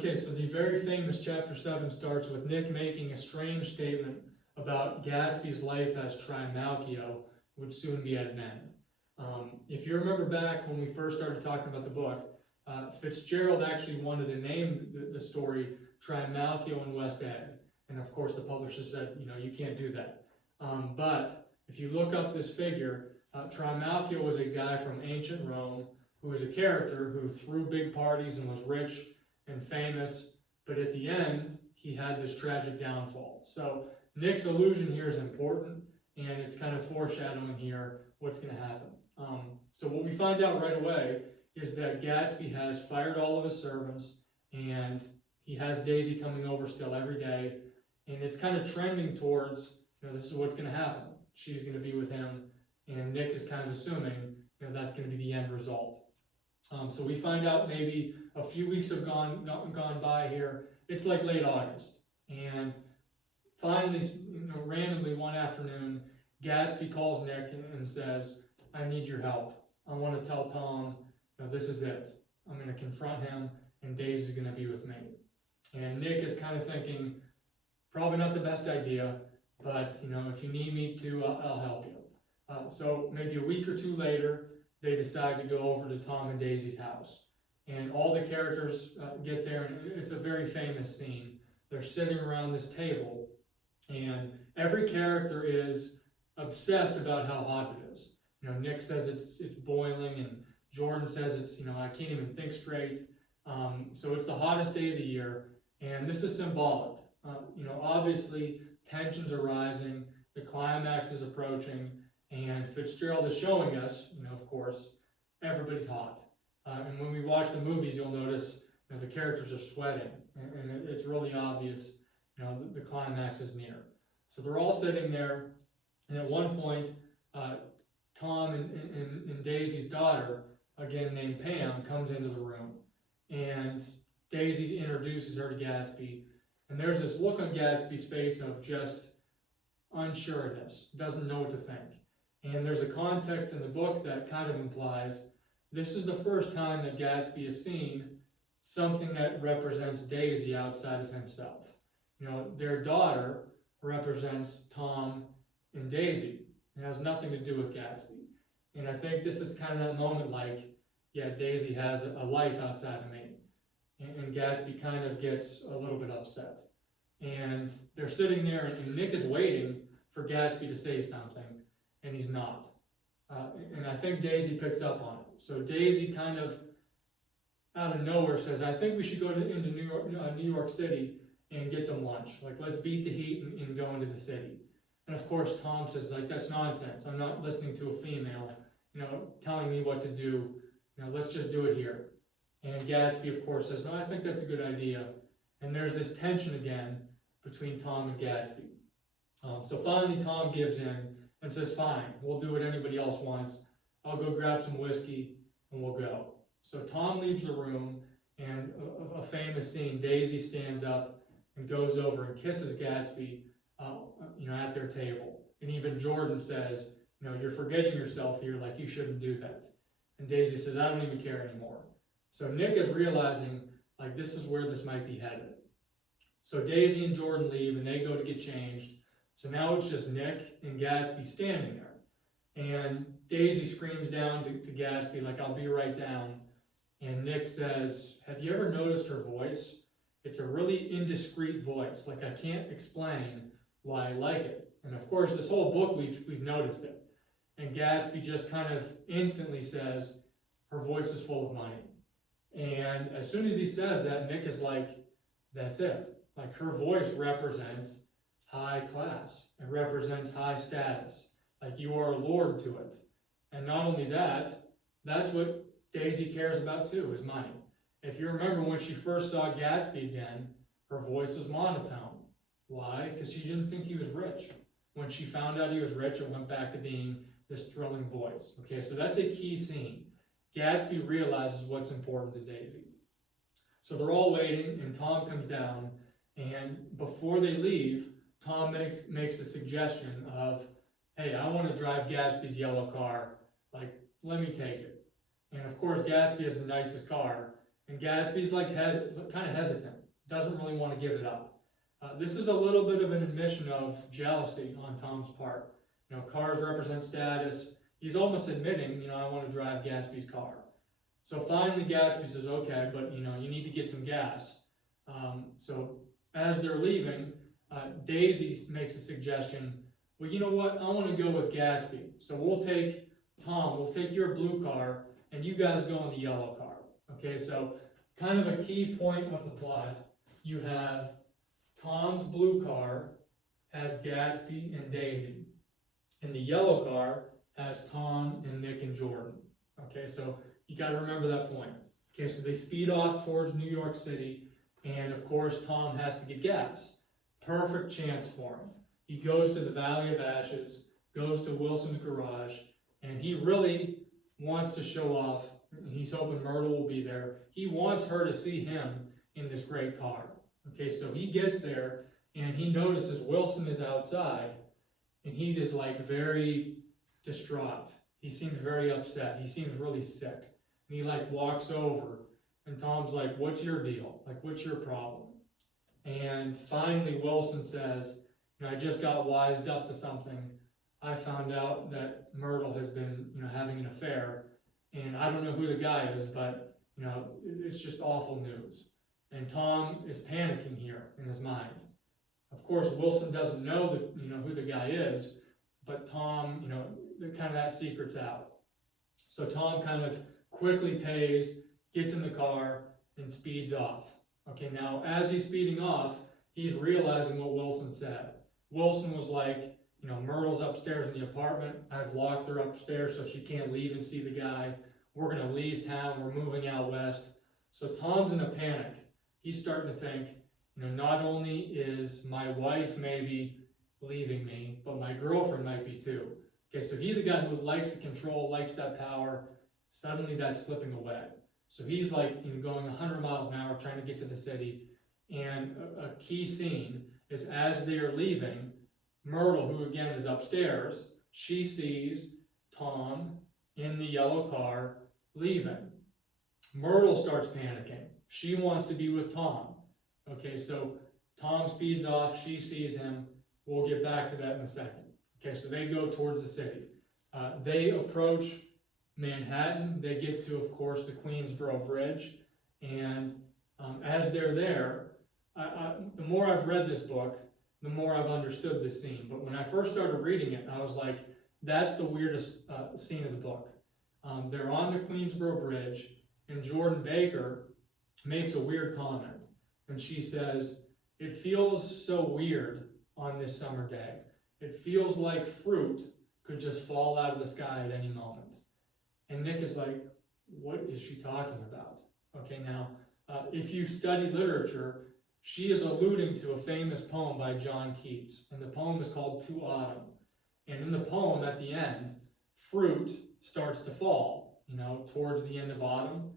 Okay, so the very famous chapter 7 starts with Nick making a strange statement about Gatsby's life as Trimalchio would soon be at an end. If you remember back when we first started talking about the book, Fitzgerald actually wanted to name the story Trimalchio and West Egg. And of course the publisher said, you can't do that. But if you look up this figure, Trimalchio was a guy from ancient Rome who was a character who threw big parties and was rich and famous, but at the end, he had this tragic downfall. So Nick's allusion here is important, and it's kind of foreshadowing here what's going to happen. So what we find out right away is that Gatsby has fired all of his servants, and he has Daisy coming over still every day, and it's kind of trending towards, this is what's going to happen. She's going to be with him, and Nick is kind of assuming, that's going to be the end result. So we find out maybe a few weeks have gone by here. It's like late August, and finally, randomly one afternoon, Gatsby calls Nick and says, "I need your help. I want to tell Tom, this is it. I'm going to confront him, and Daisy's going to be with me." And Nick is kind of thinking, probably not the best idea, but if you need me to, I'll help you. So maybe a week or two later, they decide to go over to Tom and Daisy's house. And all the characters get there, and it's a very famous scene. They're sitting around this table, and every character is obsessed about how hot it is. Nick says it's boiling, and Jordan says it's, I can't even think straight. So it's the hottest day of the year, and this is symbolic. Obviously tensions are rising, the climax is approaching, and Fitzgerald is showing us, of course, everybody's hot. And when we watch the movies, you'll notice, the characters are sweating, and it's really obvious, the climax is near. So they're all sitting there, and at one point, Tom and Daisy's daughter, again named Pam, comes into the room, and Daisy introduces her to Gatsby, and there's this look on Gatsby's face of just unsureness, doesn't know what to think. And there's a context in the book that kind of implies this is the first time that Gatsby has seen something that represents Daisy outside of himself. Their daughter represents Tom and Daisy. It has nothing to do with Gatsby. And I think this is kind of that moment like, Daisy has a life outside of me. And Gatsby kind of gets a little bit upset. And they're sitting there, and Nick is waiting for Gatsby to say something, and he's not. And I think Daisy picks up on it. So Daisy kind of, out of nowhere, says, "I think we should go into New York City and get some lunch. Let's beat the heat and go into the city." And of course, Tom says, "That's nonsense. I'm not listening to a female, telling me what to do. Let's just do it here." And Gatsby, of course, says, "No, I think that's a good idea." And there's this tension again between Tom and Gatsby. So finally, Tom gives in and says, "Fine, we'll do what anybody else wants. I'll go grab some whiskey and we'll go." So Tom leaves the room, and a famous scene, Daisy stands up and goes over and kisses Gatsby, at their table. And even Jordan says, "You're forgetting yourself here, you shouldn't do that." And Daisy says, "I don't even care anymore." So Nick is realizing, this is where this might be headed. So Daisy and Jordan leave, and they go to get changed. So now it's just Nick and Gatsby standing there. And Daisy screams down to Gatsby, "I'll be right down." And Nick says, "Have you ever noticed her voice? It's a really indiscreet voice. I can't explain why I like it." And of course, this whole book, we've noticed it. And Gatsby just kind of instantly says, "Her voice is full of money." And as soon as he says that, Nick is like, "That's it. Her voice represents high class. It represents high status. You are a lord to it." And not only that, that's what Daisy cares about too, is money. If you remember when she first saw Gatsby again, her voice was monotone. Why? Because she didn't think he was rich. When she found out he was rich, it went back to being this thrilling voice. Okay, so that's a key scene. Gatsby realizes what's important to Daisy. So they're all waiting, and Tom comes down, and before they leave, Tom makes a suggestion of, "Hey, I want to drive Gatsby's yellow car. Let me take it." And of course, Gatsby has the nicest car, And Gatsby's like kind of hesitant, doesn't really want to give it up. This is a little bit of an admission of jealousy on Tom's part. Cars represent status. He's almost admitting, I want to drive Gatsby's car. So finally Gatsby says, okay, but you need to get some gas. So as they're leaving, Daisy makes a suggestion. Well, you know what? I want to go with Gatsby. So we'll take your blue car, and you guys go in the yellow car. Okay, so kind of a key point of the plot. You have Tom's blue car has Gatsby and Daisy. And the yellow car has Tom and Nick and Jordan. Okay, so you got to remember that point. Okay, so they speed off towards New York City, and of course Tom has to get gas. Perfect chance for him. He goes to the Valley of Ashes, goes to Wilson's garage, and he really wants to show off. He's hoping Myrtle will be there. He wants her to see him in this great car. Okay, so he gets there, and he notices Wilson is outside, and he is like very distraught. He seems very upset. He seems really sick. And he like walks over, and Tom's like, what's your deal? Like, what's your problem? And finally Wilson says, I just got wised up to something. I found out that Myrtle has been, having an affair, and I don't know who the guy is, but, it's just awful news. And Tom is panicking here in his mind. Of course, Wilson doesn't know who the guy is, but Tom, kind of that secret's out. So Tom kind of quickly pays, gets in the car, and speeds off. Okay, now as he's speeding off, he's realizing what Wilson said. Wilson was like, Myrtle's upstairs in the apartment. I've locked her upstairs so she can't leave and see the guy. We're going to leave town. We're moving out west. So Tom's in a panic. He's starting to think, not only is my wife maybe leaving me, but my girlfriend might be too. Okay, so he's a guy who likes the control, likes that power. Suddenly that's slipping away. So he's like going 100 miles an hour trying to get to the city. And a key scene is as they are leaving, Myrtle, who again is upstairs, she sees Tom in the yellow car leaving. Myrtle starts panicking. She wants to be with Tom. Okay, so Tom speeds off. She sees him. We'll get back to that in a second. Okay, so they go towards the city. They approach Manhattan. They get to, of course, the Queensboro Bridge. And as they're there, the more I've read this book, the more I've understood this scene. But when I first started reading it, I was like, that's the weirdest scene of the book. They're on the Queensboro Bridge, and Jordan Baker makes a weird comment. And she says, it feels so weird on this summer day. It feels like fruit could just fall out of the sky at any moment. And Nick is like, what is she talking about? Okay, now, if you study literature, she is alluding to a famous poem by John Keats. And the poem is called To Autumn. And in the poem, at the end, fruit starts to fall, towards the end of autumn.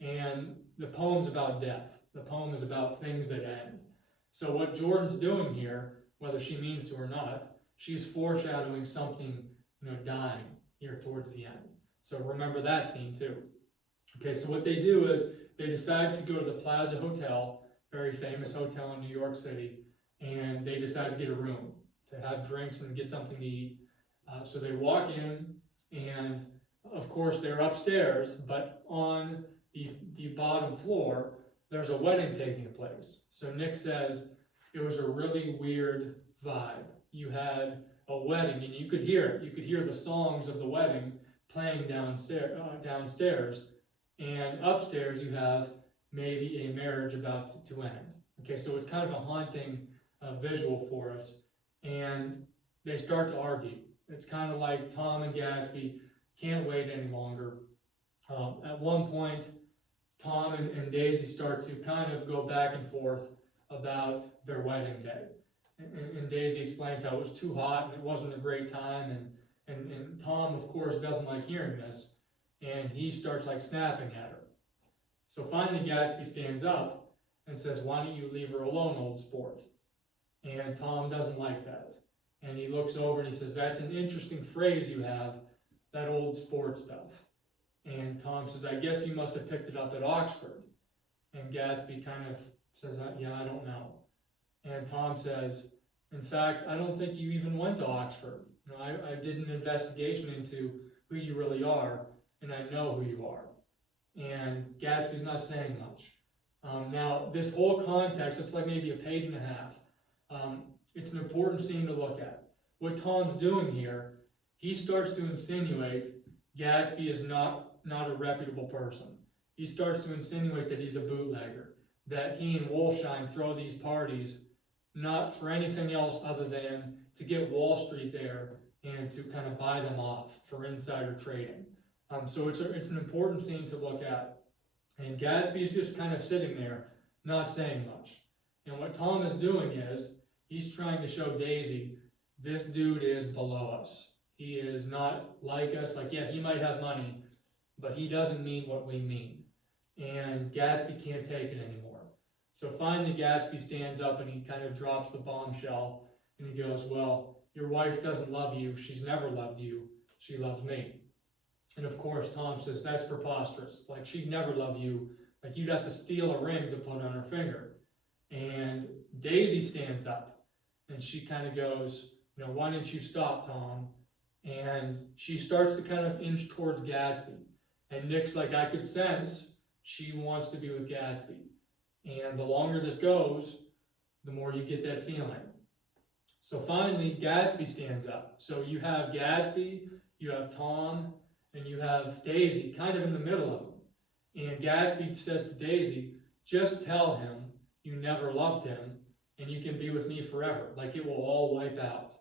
And the poem's about death. The poem is about things that end. So what Jordan's doing here, whether she means to or not, she's foreshadowing something, dying here towards the end. So remember that scene too. Okay, so what they do is they decide to go to the Plaza Hotel, very famous hotel in New York City, and they decide to get a room to have drinks and get something to eat. So they walk in, and of course they're upstairs, but on the bottom floor, there's a wedding taking place. So Nick says it was a really weird vibe. You had a wedding, and you could hear it. You could hear the songs of the wedding playing downstairs, and upstairs you have maybe a marriage about to end. Okay, so it's kind of a haunting visual for us, and they start to argue. It's kind of like Tom and Gatsby can't wait any longer. At one point, Tom and Daisy start to kind of go back and forth about their wedding day. And Daisy explains how it was too hot and it wasn't a great time, and Tom, of course, doesn't like hearing this, and he starts like snapping at her. So finally Gatsby stands up and says, why don't you leave her alone, old sport? And Tom doesn't like that. And he looks over and he says, that's an interesting phrase you have, that old sport stuff. And Tom says, I guess you must have picked it up at Oxford. And Gatsby kind of says, yeah, I don't know. And Tom says, in fact, I don't think you even went to Oxford. You know, I did an investigation into who you really are, and I know who you are. And Gatsby's not saying much. Now, this whole context, it's like maybe a page and a half. It's an important scene to look at. What Tom's doing here, he starts to insinuate Gatsby is not a reputable person. He starts to insinuate that he's a bootlegger, that he and Wolfsheim throw these parties not for anything else other than to get Wall Street there and to kind of buy them off for insider trading. So it's an important scene to look at. And Gatsby's just kind of sitting there, not saying much. And what Tom is doing is, he's trying to show Daisy, this dude is below us. He is not like us. Like, yeah, he might have money, but he doesn't mean what we mean. And Gatsby can't take it anymore. So finally Gatsby stands up and he kind of drops the bombshell and he goes, well, your wife doesn't love you. She's never loved you. She loves me. And of course Tom says, that's preposterous. Like, she'd never love you. Like, you'd have to steal a ring to put on her finger. And Daisy stands up and she kind of goes, you know, why didn't you stop, Tom? And she starts to kind of inch towards Gatsby. And Nick's like, I could sense she wants to be with Gatsby. And the longer this goes, the more you get that feeling. So finally, Gatsby stands up. So you have Gatsby, you have Tom, and you have Daisy kind of in the middle of them. And Gatsby says to Daisy, just tell him you never loved him and you can be with me forever. Like, it will all wipe out.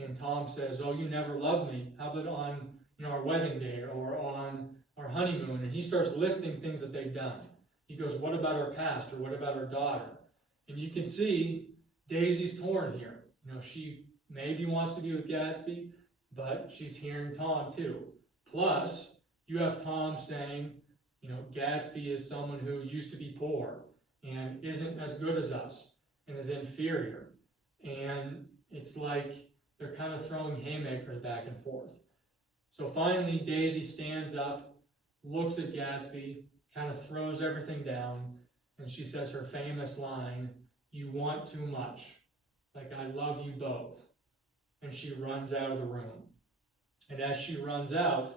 And Tom says, oh, you never loved me. How about on, you know, our wedding day or on our honeymoon? And he starts listing things that they've done. He goes, what about our past, or what about our daughter? And you can see Daisy's torn here. You know, she maybe wants to be with Gatsby, but she's hearing Tom too. Plus, you have Tom saying, you know, Gatsby is someone who used to be poor and isn't as good as us and is inferior. And it's like they're kind of throwing haymakers back and forth. So finally, Daisy stands up, looks at Gatsby, kind of throws everything down, and she says her famous line, you want too much. Like, I love you both. And she runs out of the room. And as she runs out,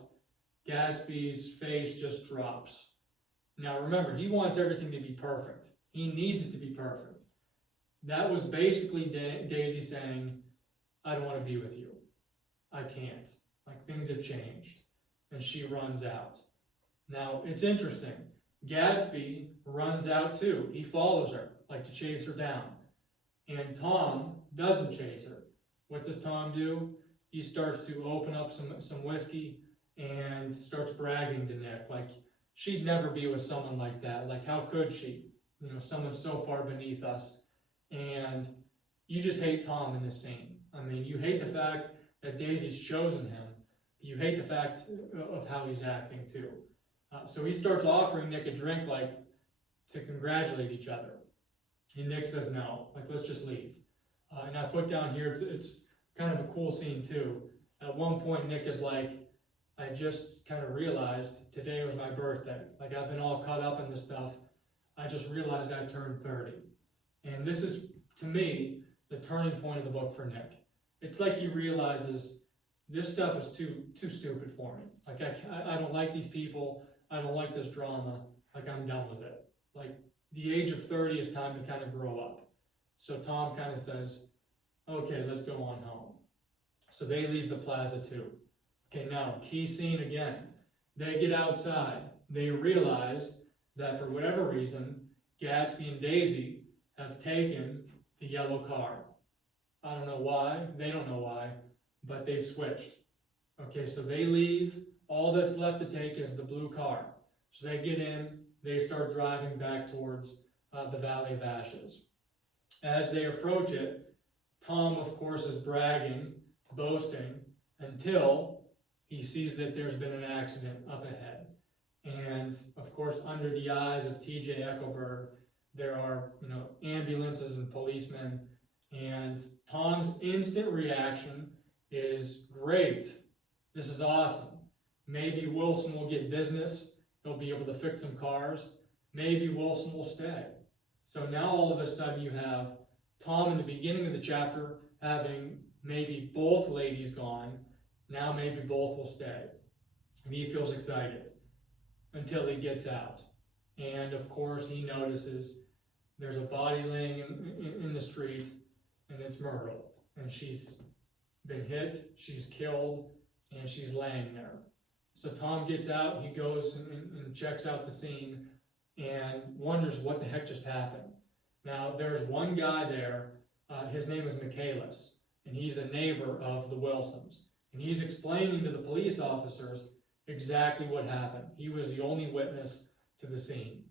Gatsby's face just drops. Now remember, he wants everything to be perfect. He needs it to be perfect. That was basically Daisy saying, I don't want to be with you. I can't. Like, things have changed. And she runs out. Now, it's interesting. Gatsby runs out too. He follows her, like to chase her down. And Tom doesn't chase her. What does Tom do? He starts to open up some whiskey and starts bragging to Nick. Like, she'd never be with someone like that. Like, how could she? You know, someone so far beneath us. And you just hate Tom in this scene. I mean, you hate the fact that Daisy's chosen him. You hate the fact of how he's acting too. So he starts offering Nick a drink, like, to congratulate each other. And Nick says no, like, let's just leave. And I put down here, it's kind of a cool scene too. At one point, Nick is like, I just kind of realized today was my birthday. Like, I've been all caught up in this stuff. I just realized I turned 30. And this is, to me, the turning point of the book for Nick. It's like he realizes this stuff is too stupid for me. Like, I don't like these people. I don't like this drama. Like, I'm done with it. Like, the age of 30 is time to kind of grow up. So Tom kind of says, okay, let's go on home. So they leave the plaza too. Okay, now, key scene again. They get outside. They realize that for whatever reason, Gatsby and Daisy have taken the yellow car. I don't know why. They don't know why. But they've switched. Okay, so they leave. All that's left to take is the blue car. So they get in. They start driving back towards the Valley of Ashes. As they approach it, Tom, of course, is bragging, boasting, until he sees that there's been an accident up ahead. And, of course, under the eyes of T.J. Eckelberg, there are, you know, ambulances and policemen. And Tom's instant reaction is, great, this is awesome. Maybe Wilson will get business. He'll be able to fix some cars. maybe Wilson will stay. So now all of a sudden you have Tom in the beginning of the chapter having maybe both ladies gone. Now maybe both will stay. And he feels excited until he gets out. And of course he notices there's a body laying in the street, and it's Myrtle. And she's been hit, she's killed, and she's laying there. So Tom gets out, he goes and checks out the scene and wonders what the heck just happened. Now, there's one guy there, his name is Michaelis, and he's a neighbor of the Wilsons. And he's explaining to the police officers exactly what happened. He was the only witness to the scene.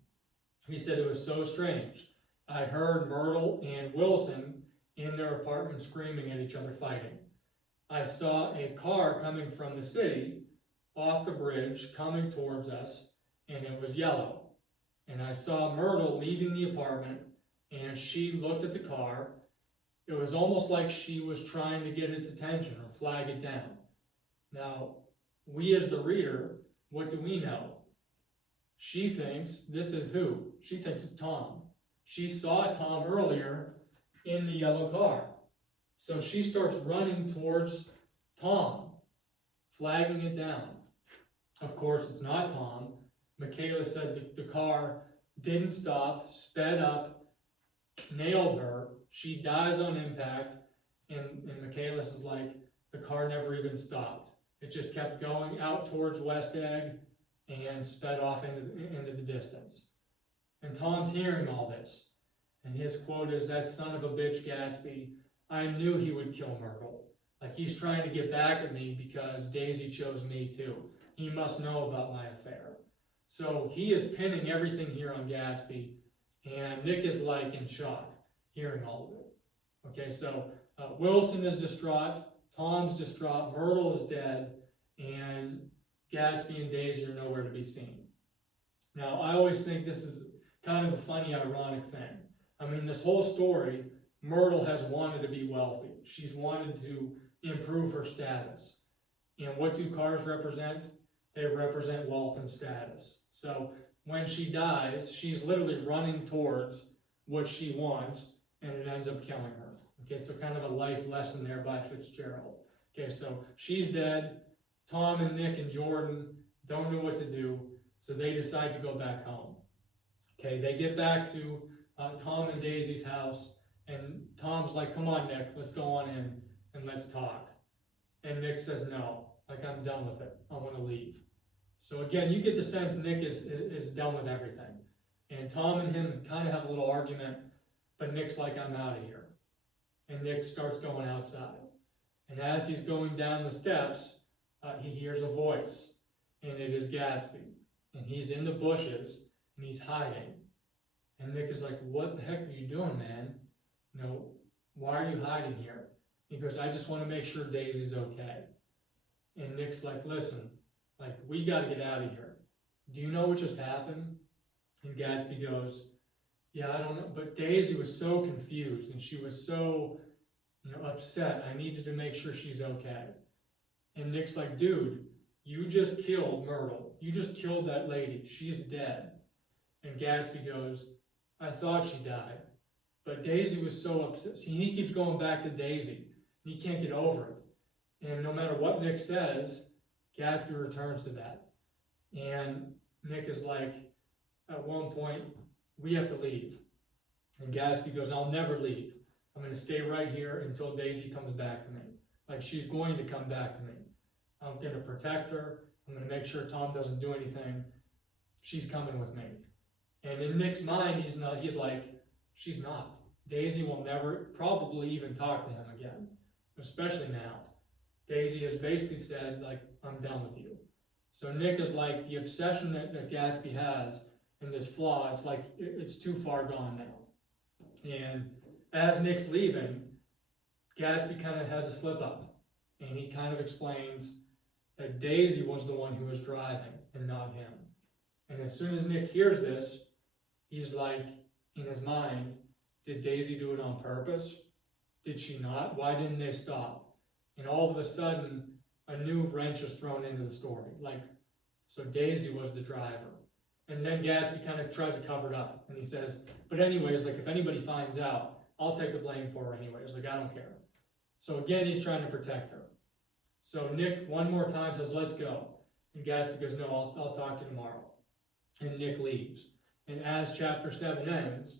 He said it was so strange. I heard Myrtle and Wilson in their apartment screaming at each other, fighting. I saw a car coming from the city off the bridge coming towards us, and it was yellow. And I saw Myrtle leaving the apartment, and she looked at the car. It was almost like she was trying to get its attention or flag it down. Now, we as the reader, what do we know? She thinks this is who? She thinks it's Tom. She saw Tom earlier in the yellow car. So she starts running towards Tom, flagging it down. Of course, it's not Tom. Michaelis said that the car didn't stop, sped up, nailed her. She dies on impact, and Michaelis is like, the car never even stopped. It just kept going out towards West Egg and sped off into the distance. And Tom's hearing all this, and his quote is, "That son of a bitch Gatsby, I knew he would kill Myrtle. Like, he's trying to get back at me because Daisy chose me too. He must know about my affair." So he is pinning everything here on Gatsby, and Nick is like in shock, hearing all of it. Okay, so Wilson is distraught, Tom's distraught, Myrtle is dead, and Gatsby and Daisy are nowhere to be seen. Now, I always think this is kind of a funny, ironic thing. I mean, this whole story, Myrtle has wanted to be wealthy. She's wanted to improve her status. And what do cars represent? They represent wealth and status. So when she dies, she's literally running towards what she wants, and it ends up killing her. Okay, so kind of a life lesson there by Fitzgerald. Okay, so she's dead. Tom and Nick and Jordan don't know what to do, so they decide to go back home. Okay, they get back to Tom and Daisy's house, and Tom's like, "Come on, Nick, let's go on in and let's talk." And Nick says, "No, like, I'm done with it. I want to leave." So again, you get the sense Nick is done with everything. And Tom and him kind of have a little argument, but Nick's like, "I'm out of here." And Nick starts going outside. And as he's going down the steps, he hears a voice, and it is Gatsby. And he's in the bushes, and he's hiding. And Nick is like, "What the heck are you doing, man? You know, why are you hiding here?" He goes, "I just want to make sure Daisy's okay." And Nick's like, "Listen, like, we got to get out of here. Do you know what just happened?" And Gatsby goes, "Yeah, I don't know, but Daisy was so confused, and she was so, upset. I needed to make sure she's okay." And Nick's like, "Dude, you just killed Myrtle. You just killed that lady. She's dead." And Gatsby goes, "I thought she died, but Daisy was so upset." See, he keeps going back to Daisy. He can't get over it. And no matter what Nick says, Gatsby returns to that. And Nick is like, at one point, "We have to leave." And Gatsby goes, "I'll never leave. I'm going to stay right here until Daisy comes back to me. Like, she's going to come back to me. I'm going to protect her. I'm going to make sure Tom doesn't do anything. She's coming with me." And in Nick's mind, he's like, she's not. Daisy will never, probably even talk to him again, especially now. Daisy has basically said, like, "I'm done with you." So Nick is like, the obsession that Gatsby has and this flaw, it's like, it's too far gone now. And as Nick's leaving, Gatsby kind of has a slip up, and he kind of explains that Daisy was the one who was driving and not him. And as soon as Nick hears this, he's like, in his mind, did Daisy do it on purpose? Did she not? Why didn't they stop? And all of a sudden, a new wrench is thrown into the story. Like, so Daisy was the driver. And then Gatsby kind of tries to cover it up, and he says, but anyways, like, if anybody finds out, I'll take the blame for her anyways, like, I don't care. So again, he's trying to protect her. So Nick, one more time, says, let's go. And Gatsby goes, no, I'll talk to you tomorrow. And Nick leaves. And as chapter 7 ends,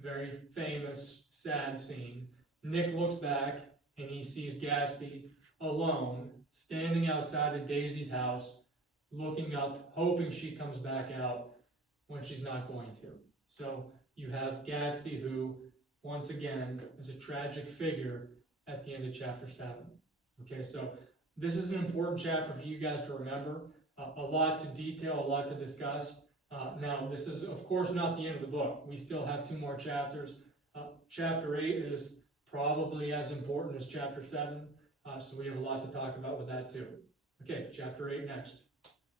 very famous, sad scene, Nick looks back, and he sees Gatsby alone, standing outside of Daisy's house, looking up, hoping she comes back out when she's not going to. So you have Gatsby, who, once again, is a tragic figure at the end of chapter 7. Okay, so this is an important chapter for you guys to remember. A lot to detail, a lot to discuss. Now, this is, of course, not the end of the book. We still have 2 more chapters. Chapter 8 is probably as important as chapter 7, so we have a lot to talk about with that too. Okay, chapter 8 next.